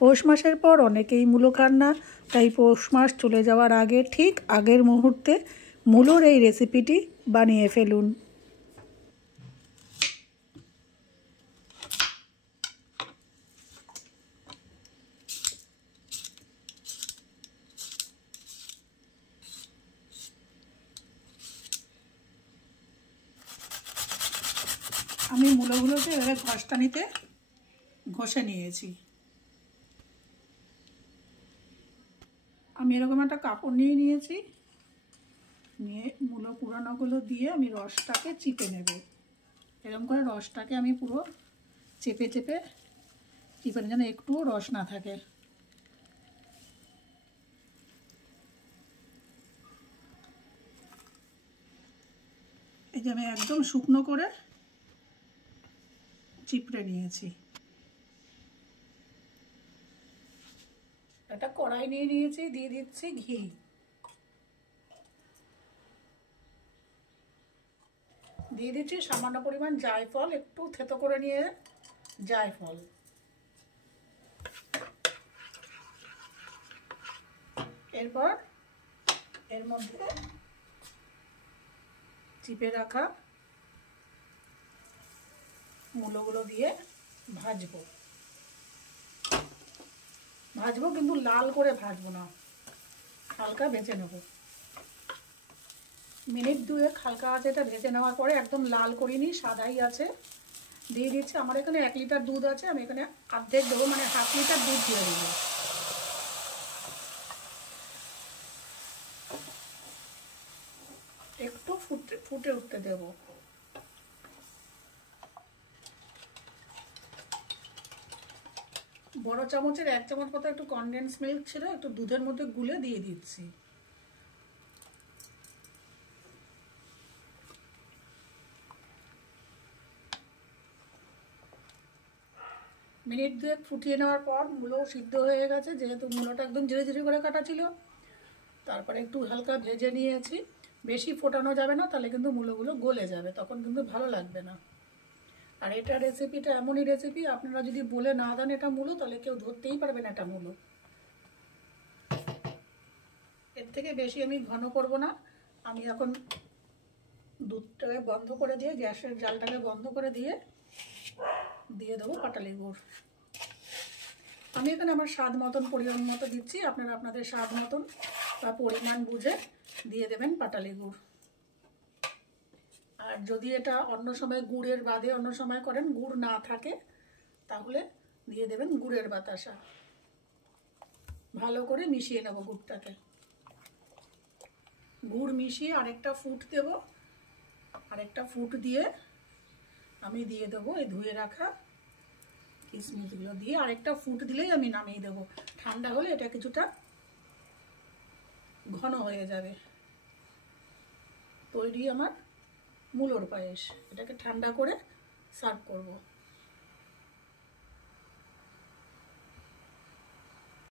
পৌষ মাসের পর অনেকেই মূলো খান না, তাই পৌষ মাস চলে যাওয়ার আগে ঠিক আগের মুহূর্তে মূলোর এই রেসিপিটি বানিয়ে ফেলুন। আমি মূলোগুলোকে এভাবে ঘষটানিতে ঘষে নিয়েছি। আমি এরকম একটা কাপড় নিয়েছি, নিয়ে মূলো পুরানোগুলো দিয়ে আমি রসটাকে চিপে নেব। এরকম করে রসটাকে আমি পুরো চেপে চেপে চিপে যেন একটুও রস না থাকে। এই যে আমি একদম শুকনো করে চিপড়ে নিয়েছি। একটা কড়াই নিয়েছি, দিয়ে দিচ্ছি ঘি। দিয়ে দিচ্ছি সামান্য পরিমাণ জায়ফল, একটু থেতো করে নিয়ে জায়ফল। এরপর এর মধ্যে চিপে রাখা মূলোগুলো দিয়ে ভাজবো। কিন্তু লাল করে ভাজবো না, হালকা ভেজে নেব। মিনিট দুয়েক হালকা আছে এটা ভেজে নেওয়ার পরে একদম লাল করিনি, সাদাই আছে। দিয়ে দিচ্ছি, আমার এখানে 1 লিটার দুধ আছে, আমি এখানে অর্ধেক দেবো, মানে ½ লিটার দুধ দিয়ে দেবো। একটু ফুটে উঠতে দেব। বড় চামচের 1 চামচ মতো একটু কনডেন্স মিল্ক ছিল, একটু দুধের মধ্যে গুলে দিয়ে দিচ্ছি। মিনিট 2 ফুটিয়ে নেওয়ার পর মূলো সিদ্ধ হয়ে গেছে, যেহেতু মূলোটা একদম ধীরে ধীরে করে কাটা ছিল। তারপরে একটু হালকা ভেজে নিয়েছি। বেশি ফোটানো যাবে না, তাহলে কিন্তু মূলোগুলো গলে যাবে, তখন কিন্তু ভালো লাগবে না। আর এটা রেসিপিটা এমনই রেসিপি, আপনারা যদি বলে না দেন এটা মূলো, তাহলে কেউ ধরতেই পারবে না এটা মূলো। এর থেকে বেশি আমি ঘন করব না। আমি এখন দুধটাকে বন্ধ করে দিয়ে, গ্যাসের জালটাকে বন্ধ করে দিয়ে দেবো পাটালি গুড়। আমি এখানে আমার স্বাদ মতন, পরিমাণ মতো দিচ্ছি। আপনারা আপনাদের স্বাদ মতন বা পরিমাণ বুঝে দিয়ে দেবেন পাটালি গুড়। আর যদি এটা অন্য সময় গুড়ের বাদে অন্য সময় করেন, গুড় না থাকে, তাহলে দিয়ে দেবেন গুড়ের বাতাসা। ভালো করে মিশিয়ে নেব গুড়টাকে। গুড় মিশিয়ে আরেকটা ফুট দেব। আরেকটা ফুট দিয়ে আমি দিয়ে দেবো এই ধুয়ে রাখা কিশমিশগুলো দিয়ে। আরেকটা ফুট দিলেই আমি নামিয়ে দেবো। ঠান্ডা হলে এটা কিছুটা ঘন হয়ে যাবে। তৈরি আমার মূলোর পায়েস। এটাকে ঠান্ডা করে সার্ভ করব।